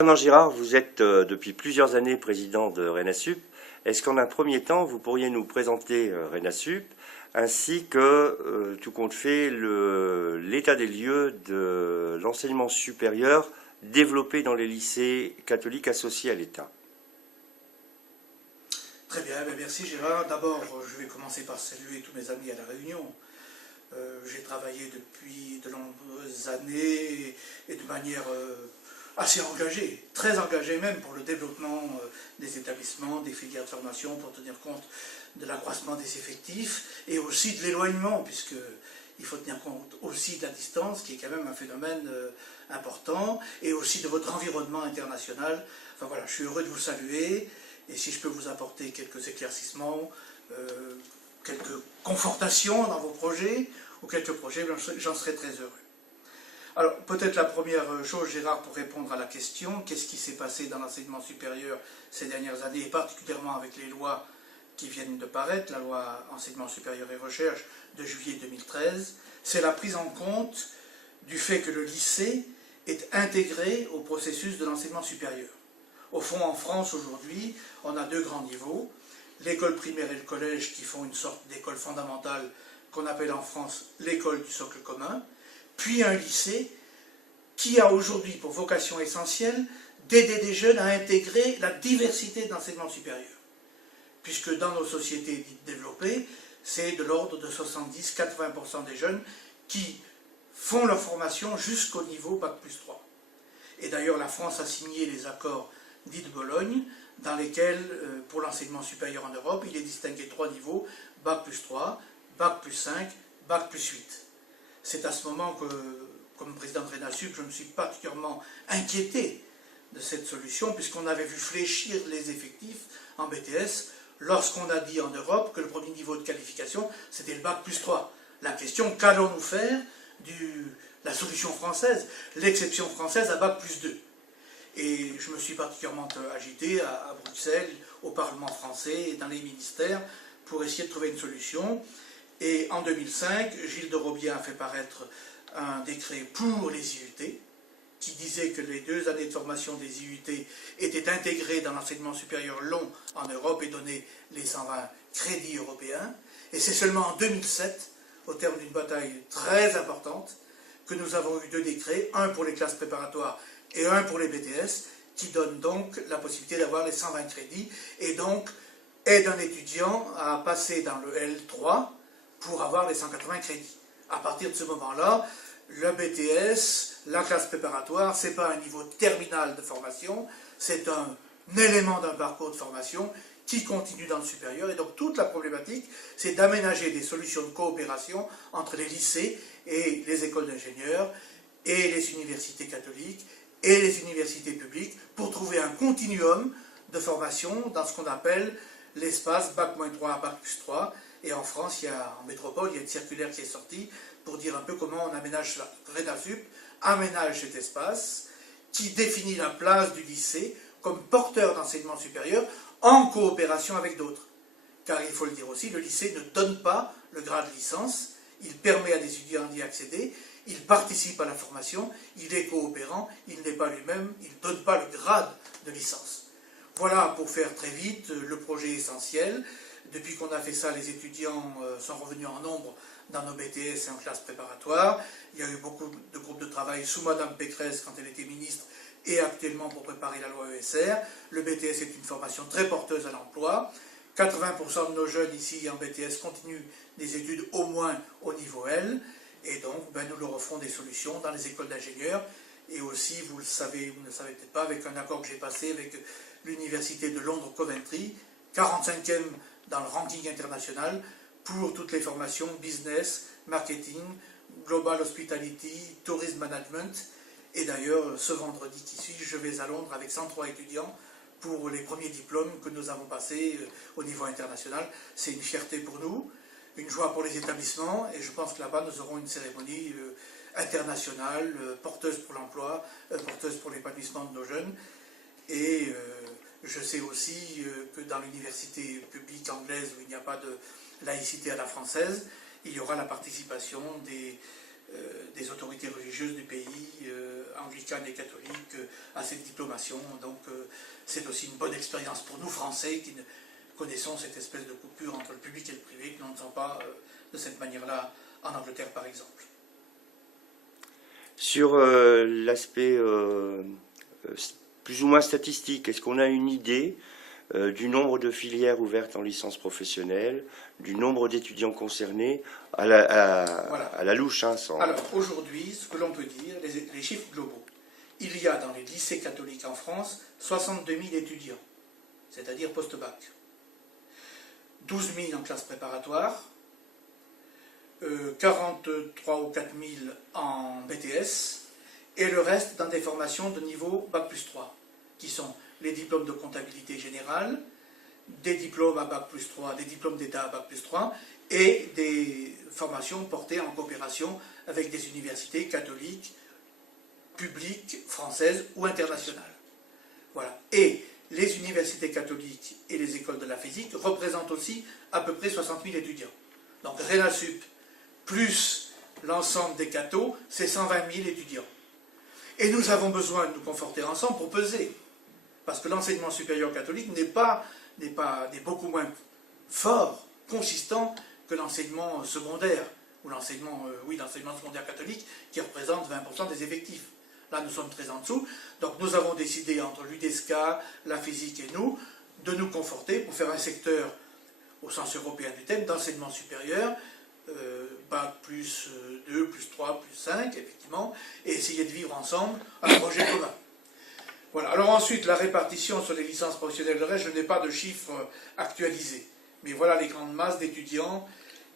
Fernand Girard, vous êtes depuis plusieurs années président de RENASUP. Est-ce qu'en un premier temps, vous pourriez nous présenter RENASUP ainsi que, tout compte fait, l'état des lieux de l'enseignement supérieur développé dans les lycées catholiques associés à l'État? Très bien, merci Gérard. D'abord, je vais commencer par saluer tous mes amis à La Réunion. J'ai travaillé depuis de nombreuses années et de manière assez engagée, très engagée même pour le développement des établissements, des filières de formation, pour tenir compte de l'accroissement des effectifs et aussi de l'éloignement, puisqu'il faut tenir compte aussi de la distance, qui est quand même un phénomène important, et aussi de votre environnement international. Enfin voilà, je suis heureux de vous saluer, et si je peux vous apporter quelques éclaircissements, quelques confortations dans vos projets, ou quelques projets, j'en serai très heureux. Alors, peut-être la première chose, Gérard, pour répondre à la question, qu'est-ce qui s'est passé dans l'enseignement supérieur ces dernières années, et particulièrement avec les lois qui viennent de paraître, la loi enseignement supérieur et recherche de juillet 2013, c'est la prise en compte du fait que le lycée est intégré au processus de l'enseignement supérieur. Au fond, en France, aujourd'hui, on a deux grands niveaux, l'école primaire et le collège qui font une sorte d'école fondamentale qu'on appelle en France l'école du socle commun, puis un lycée qui a aujourd'hui pour vocation essentielle d'aider des jeunes à intégrer la diversité de l'enseignement supérieur. Puisque dans nos sociétés dites développées, c'est de l'ordre de 70-80% des jeunes qui font leur formation jusqu'au niveau Bac+3. Et d'ailleurs, la France a signé les accords dits de Bologne, dans lesquels, pour l'enseignement supérieur en Europe, il est distingué trois niveaux, Bac+3, Bac+5, Bac+8. C'est à ce moment que, comme président de RENASUP, je me suis particulièrement inquiété de cette solution, puisqu'on avait vu fléchir les effectifs en BTS, lorsqu'on a dit en Europe que le premier niveau de qualification, c'était le Bac+3. La question, qu'allons-nous faire de la solution française, l'exception française à Bac+2? Et je me suis particulièrement agité à Bruxelles, au Parlement français et dans les ministères pour essayer de trouver une solution. Et en 2005, Gilles de Robien a fait paraître un décret pour les IUT, qui disait que les 2 années de formation des IUT étaient intégrées dans l'enseignement supérieur long en Europe et donnaient les 120 crédits européens. Et c'est seulement en 2007, au terme d'une bataille très importante, que nous avons eu 2 décrets, un pour les classes préparatoires et un pour les BTS, qui donnent donc la possibilité d'avoir les 120 crédits, et donc aide un étudiant à passer dans le L3 pour avoir les 180 crédits. À partir de ce moment-là, le BTS, la classe préparatoire, ce n'est pas un niveau terminal de formation, c'est un élément d'un parcours de formation qui continue dans le supérieur. Et donc toute la problématique, c'est d'aménager des solutions de coopération entre les lycées et les écoles d'ingénieurs et les universités catholiques et les universités publiques pour trouver un continuum de formation dans ce qu'on appelle l'espace Bac-3 à Bac+3. Et en France, en métropole, il y a une circulaire qui est sortie pour dire un peu comment on aménage cela. RENASUP aménage cet espace qui définit la place du lycée comme porteur d'enseignement supérieur en coopération avec d'autres. Car il faut le dire aussi, le lycée ne donne pas le grade licence, il permet à des étudiants d'y accéder, il participe à la formation, il est coopérant, il n'est pas lui-même, il ne donne pas le grade de licence. Voilà, pour faire très vite, le projet essentiel. Depuis qu'on a fait ça, les étudiants sont revenus en nombre dans nos BTS et en classe préparatoire. Il y a eu beaucoup de groupes de travail sous Madame Pécresse quand elle était ministre et actuellement pour préparer la loi ESR. Le BTS est une formation très porteuse à l'emploi. 80% de nos jeunes ici en BTS continuent des études au moins au niveau L. Et donc, nous leur offrons des solutions dans les écoles d'ingénieurs. Et aussi, vous le savez, vous ne le savez peut-être pas, avec un accord que j'ai passé avec l'université de Londres Coventry, 45e dans le ranking international, pour toutes les formations business, marketing, global hospitality, tourism management. Et d'ailleurs, ce vendredi qui suit, je vais à Londres avec 103 étudiants pour les premiers diplômes que nous avons passés au niveau international. C'est une fierté pour nous, une joie pour les établissements, et je pense que là-bas, nous aurons une cérémonie internationale, porteuse pour l'emploi, porteuse pour l'épanouissement de nos jeunes. Et je sais aussi que dans l'université publique anglaise, où il n'y a pas de laïcité à la française, il y aura la participation des des autorités religieuses du pays, anglicanes et catholiques, à cette diplomation. Donc c'est aussi une bonne expérience pour nous Français qui connaissons cette espèce de coupure entre le public et le privé, que nous ne sommes pas de cette manière-là en Angleterre par exemple. Sur l'aspect plus ou moins statistique, est-ce qu'on a une idée du nombre de filières ouvertes en licence professionnelle, du nombre d'étudiants concernés à la louche, hein, sans... Alors aujourd'hui, ce que l'on peut dire, les chiffres globaux, il y a dans les lycées catholiques en France 62 000 étudiants, c'est-à-dire post-bac, 12 000 en classe préparatoire, 43 ou 4 000 en BTS, et le reste dans des formations de niveau Bac+3, qui sont les diplômes de comptabilité générale, des diplômes à Bac+3, des diplômes d'État à Bac+3, et des formations portées en coopération avec des universités catholiques, publiques, françaises ou internationales. Voilà. Et les universités catholiques et les écoles de la physique représentent aussi à peu près 60 000 étudiants. Donc RENASUP plus l'ensemble des cathos, c'est 120 000 étudiants. Et nous avons besoin de nous conforter ensemble pour peser. Parce que l'enseignement supérieur catholique n'est beaucoup moins fort, consistant que l'enseignement secondaire, ou l'enseignement secondaire catholique, qui représente 20% des effectifs. Là, nous sommes très en dessous. Donc nous avons décidé, entre l'UDESCA, la physique et nous, de nous conforter pour faire un secteur, au sens européen du thème, d'enseignement supérieur, Bac plus 2, plus 3, plus 5, effectivement, et essayer de vivre ensemble un projet commun. Voilà. Alors ensuite, la répartition sur les licences professionnelles, le reste, je n'ai pas de chiffres actualisés. Mais voilà les grandes masses d'étudiants,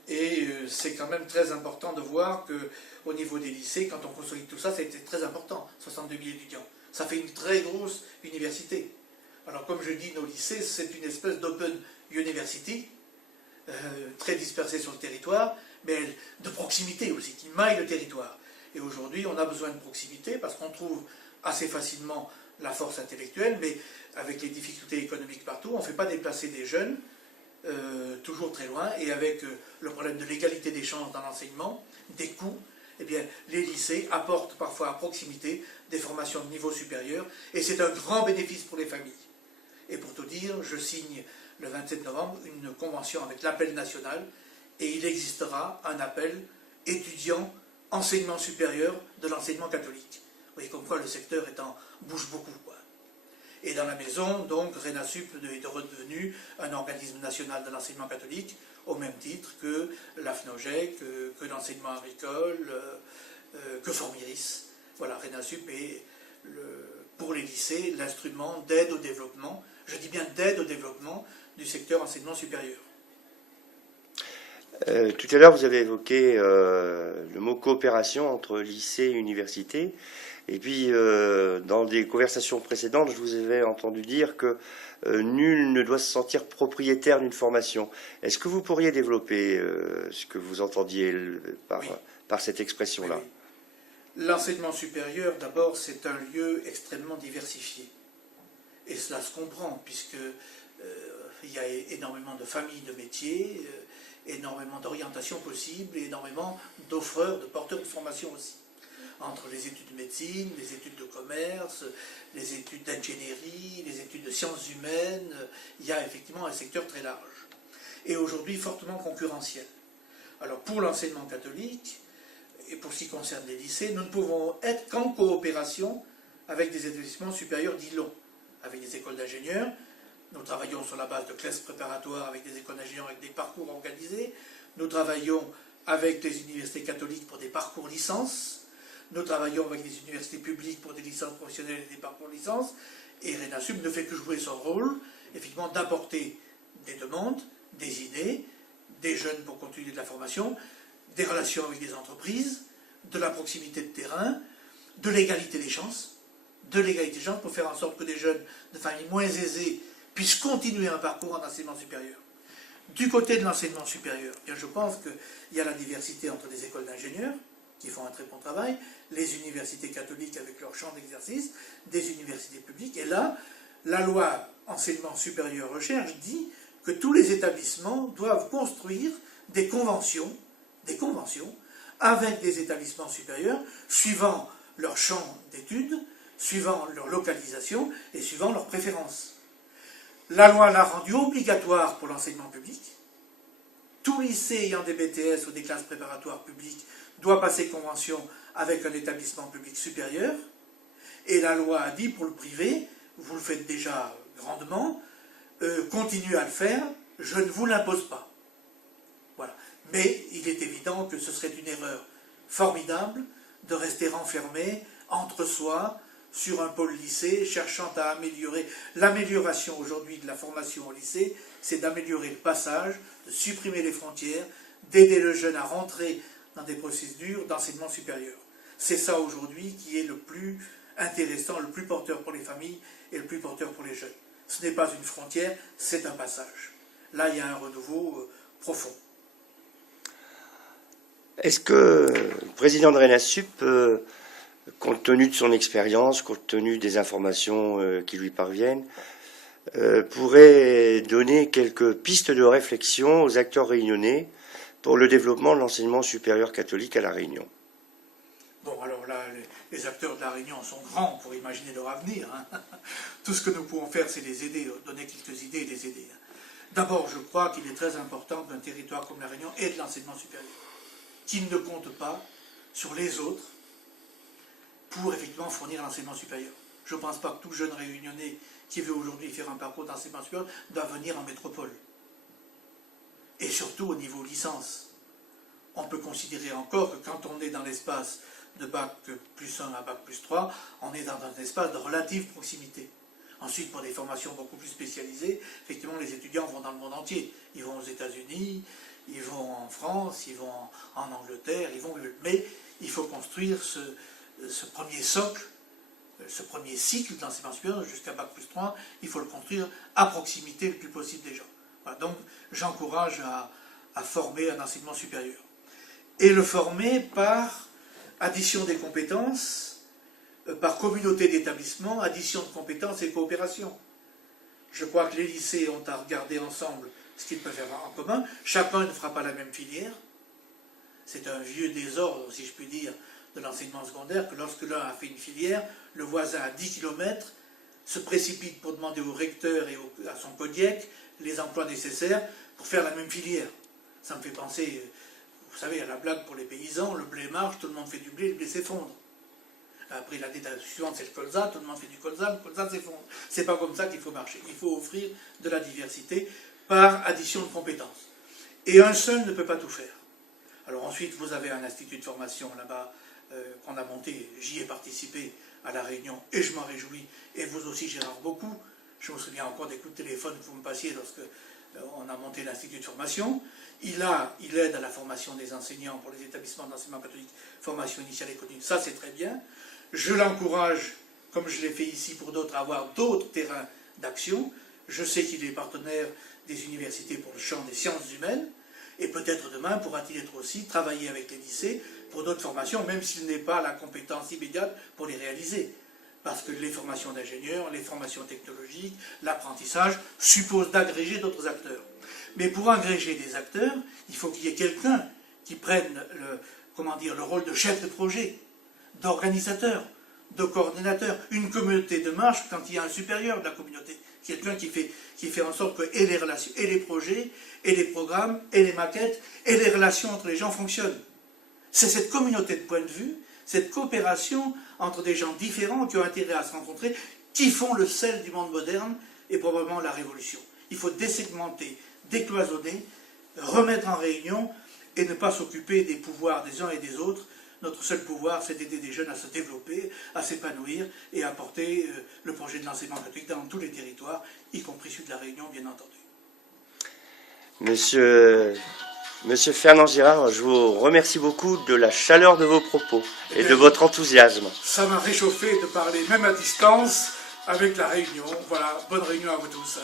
et c'est quand même très important de voir qu'au niveau des lycées, quand on consolide tout ça, c'était très important, 62 000 étudiants. Ça fait une très grosse université. Alors comme je dis, nos lycées, c'est une espèce d'open university, très dispersée sur le territoire, mais de proximité aussi, qui maille le territoire. Et aujourd'hui, on a besoin de proximité, parce qu'on trouve assez facilement la force intellectuelle, mais avec les difficultés économiques partout, on ne fait pas déplacer des jeunes, toujours très loin, et avec le problème de l'égalité des chances dans l'enseignement, des coûts, eh bien, les lycées apportent parfois à proximité des formations de niveau supérieur, et c'est un grand bénéfice pour les familles. Et pour tout dire, je signe le 27 novembre une convention avec l'appel national, et il existera un appel étudiant enseignement supérieur de l'enseignement catholique. Vous voyez comme quoi le secteur bouge beaucoup, quoi. Et dans la maison, donc, RENASUP est redevenu un organisme national de l'enseignement catholique, au même titre que l'AFNOGEC, que l'enseignement agricole, que Formiris. Voilà, RENASUP est, pour les lycées, l'instrument d'aide au développement, je dis bien d'aide au développement du secteur enseignement supérieur. Tout à l'heure, vous avez évoqué le mot coopération entre lycée et université. Et puis, dans des conversations précédentes, je vous avais entendu dire que nul ne doit se sentir propriétaire d'une formation. Est-ce que vous pourriez développer ce que vous entendiez par cette expression-là? Oui, oui. L'enseignement supérieur, d'abord, c'est un lieu extrêmement diversifié. Et cela se comprend, puisque il y a énormément de familles de métiers, énormément d'orientations possibles, et énormément d'offreurs, de porteurs de formation aussi. Entre les études de médecine, les études de commerce, les études d'ingénierie, les études de sciences humaines, il y a effectivement un secteur très large. Et aujourd'hui fortement concurrentiel. Alors pour l'enseignement catholique, et pour ce qui concerne les lycées, nous ne pouvons être qu'en coopération avec des établissements supérieurs dits longs, avec des écoles d'ingénieurs. Nous travaillons sur la base de classes préparatoires avec des écoles d'ingénieurs, avec des parcours organisés. Nous travaillons avec les universités catholiques pour des parcours licences. Nous travaillons avec des universités publiques pour des licences professionnelles et des parcours licences. Et RENASUP ne fait que jouer son rôle, effectivement, d'apporter des demandes, des idées, des jeunes pour continuer de la formation, des relations avec des entreprises, de la proximité de terrain, de l'égalité des chances, pour faire en sorte que des jeunes de familles moins aisées puissent continuer un parcours en enseignement supérieur. Du côté de l'enseignement supérieur, bien, je pense qu'il y a la diversité entre les écoles d'ingénieurs, qui font un très bon travail, les universités catholiques avec leur champ d'exercice, des universités publiques, et là, la loi enseignement supérieur recherche dit que tous les établissements doivent construire des conventions avec des établissements supérieurs, suivant leur champ d'études, suivant leur localisation et suivant leurs préférences. La loi l'a rendu obligatoire pour l'enseignement public. Tout lycée ayant des BTS ou des classes préparatoires publiques doit passer convention avec un établissement public supérieur. Et la loi a dit pour le privé, vous le faites déjà grandement, continuez à le faire, je ne vous l'impose pas. Voilà. Mais il est évident que ce serait une erreur formidable de rester enfermé entre soi sur un pôle lycée, cherchant à améliorer. L'amélioration aujourd'hui de la formation au lycée, c'est d'améliorer le passage, de supprimer les frontières, d'aider le jeune à rentrer dans des procédures d'enseignement supérieur. C'est ça aujourd'hui qui est le plus intéressant, le plus porteur pour les familles et le plus porteur pour les jeunes. Ce n'est pas une frontière, c'est un passage. Là, il y a un renouveau profond. Est-ce que le président de RENASSUP, compte tenu de son expérience, compte tenu des informations qui lui parviennent, pourrait donner quelques pistes de réflexion aux acteurs réunionnais pour le développement de l'enseignement supérieur catholique à La Réunion? Bon, alors là, les acteurs de La Réunion sont grands pour imaginer leur avenir. Hein. Tout ce que nous pouvons faire, c'est les aider, donner quelques idées et les aider. D'abord, je crois qu'il est très important qu'un territoire comme La Réunion ait de l'enseignement supérieur, qu'il ne compte pas sur les autres pour effectivement fournir l'enseignement supérieur. Je ne pense pas que tout jeune réunionnais qui veut aujourd'hui faire un parcours d'enseignement supérieur doit venir en métropole. Et surtout au niveau licence. On peut considérer encore que quand on est dans l'espace de bac plus 1 à bac plus 3, on est dans un espace de relative proximité. Ensuite, pour des formations beaucoup plus spécialisées, effectivement, les étudiants vont dans le monde entier. Ils vont aux États-Unis, ils vont en France, ils vont en Angleterre, mais il faut construire ce premier socle, ce premier cycle d'enseignement supérieur jusqu'à bac plus 3, il faut le construire à proximité le plus possible des gens. Voilà, donc j'encourage à former un enseignement supérieur. Et le former par addition des compétences, par communauté d'établissement, addition de compétences et coopération. Je crois que les lycées ont à regarder ensemble ce qu'ils peuvent faire en commun. Chacun ne fera pas la même filière. C'est un vieux désordre, si je puis dire, de l'enseignement secondaire, que lorsque l'un a fait une filière, le voisin à 10 km se précipite pour demander au recteur et à son codiec les emplois nécessaires pour faire la même filière. Ça me fait penser, vous savez, à la blague pour les paysans, le blé marche, tout le monde fait du blé, le blé s'effondre. Après l'année suivante, c'est le colza, tout le monde fait du colza, le colza s'effondre. C'est pas comme ça qu'il faut marcher. Il faut offrir de la diversité par addition de compétences. Et un seul ne peut pas tout faire. Alors ensuite, vous avez un institut de formation là-bas qu'on a monté, j'y ai participé à La Réunion et je m'en réjouis, et vous aussi Gérard beaucoup. Je me souviens encore des coups de téléphone que vous me passiez lorsque on a monté l'institut de formation. Il aide à la formation des enseignants pour les établissements d'enseignement catholique, formation initiale et continue, ça c'est très bien. Je l'encourage, comme je l'ai fait ici pour d'autres, à avoir d'autres terrains d'action. Je sais qu'il est partenaire des universités pour le champ des sciences humaines, et peut-être demain pourra-t-il être aussi travailler avec les lycées pour d'autres formations, même s'il n'est pas la compétence immédiate pour les réaliser. Parce que les formations d'ingénieurs, les formations technologiques, l'apprentissage supposent d'agréger d'autres acteurs. Mais pour agréger des acteurs, il faut qu'il y ait quelqu'un qui prenne le rôle de chef de projet, d'organisateur, de coordinateur, une communauté de marche quand il y a un supérieur de la communauté. Quelqu'un qui fait en sorte que et les relations, et les projets, et les programmes, et les maquettes, et les relations entre les gens fonctionnent. C'est cette communauté de points de vue, cette coopération entre des gens différents qui ont intérêt à se rencontrer, qui font le sel du monde moderne et probablement la révolution. Il faut désegmenter, décloisonner, remettre en réunion et ne pas s'occuper des pouvoirs des uns et des autres. Notre seul pouvoir, c'est d'aider des jeunes à se développer, à s'épanouir et à porter le projet de l'enseignement catholique dans tous les territoires, y compris celui de la Réunion, bien entendu. Monsieur Fernand Girard, je vous remercie beaucoup de la chaleur de vos propos et de votre enthousiasme. Ça m'a réchauffé de parler, même à distance, avec la Réunion. Voilà, bonne réunion à vous tous.